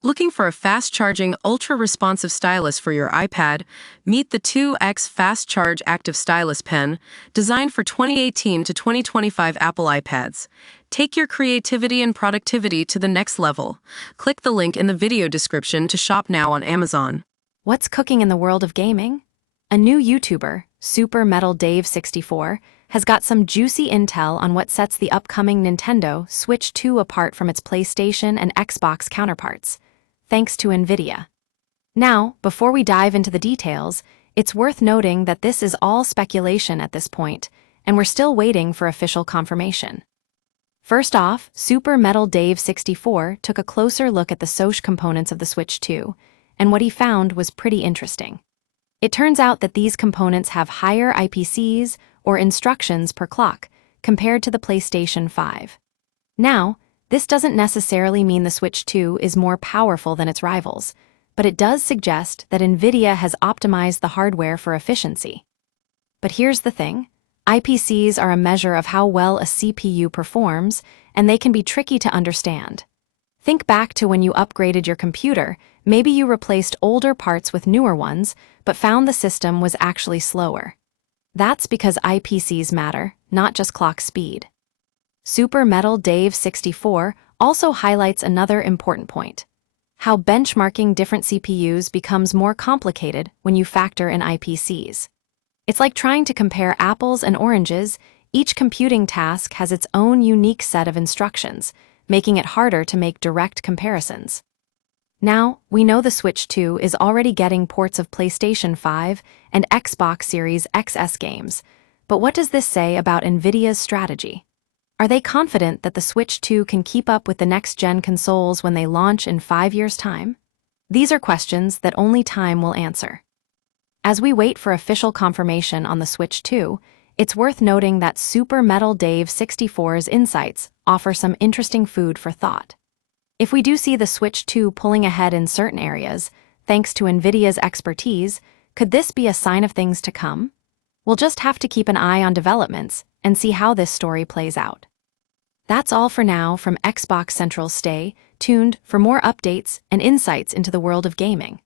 Looking for a fast-charging, ultra-responsive stylus for your iPad? Meet the 2X Fast Charge Active Stylus Pen, designed for 2018 to 2025 Apple iPads. Take your creativity and productivity to the next level. Click the link in the video description to shop now on Amazon. What's cooking in the world of gaming? A new YouTuber, Super Metal Dave 64, has got some juicy intel on what sets the upcoming Nintendo Switch 2 apart from its PlayStation and Xbox counterparts, thanks to Nvidia. Now, before we dive into the details, it's worth noting that this is all speculation at this point, and we're still waiting for official confirmation. First off, Super Metal Dave 64 took a closer look at the SoC components of the Switch 2, and what he found was pretty interesting. It turns out that these components have higher IPCs, or instructions per clock, compared to the PlayStation 5. Now, this doesn't necessarily mean the Switch 2 is more powerful than its rivals, but it does suggest that Nvidia has optimized the hardware for efficiency. But here's the thing. IPCs are a measure of how well a CPU performs, and they can be tricky to understand. Think back to when you upgraded your computer. Maybe you replaced older parts with newer ones, but found the system was actually slower. That's because IPCs matter, not just clock speed. Super Metal Dave 64 also highlights another important point: how benchmarking different CPUs becomes more complicated when you factor in IPCs. It's like trying to compare apples and oranges. Each computing task has its own unique set of instructions, making it harder to make direct comparisons. Now, we know the Switch 2 is already getting ports of PlayStation 5 and Xbox Series X games, but what does this say about Nvidia's strategy? Are they confident that the Switch 2 can keep up with the next-gen consoles when they launch in 5 years' time? These are questions that only time will answer. As we wait for official confirmation on the Switch 2, it's worth noting that Super Metal Dave 64's insights offer some interesting food for thought. If we do see the Switch 2 pulling ahead in certain areas, thanks to Nvidia's expertise, could this be a sign of things to come? We'll just have to keep an eye on developments and see how this story plays out. That's all for now from Xbox Central. Stay tuned for more updates and insights into the world of gaming.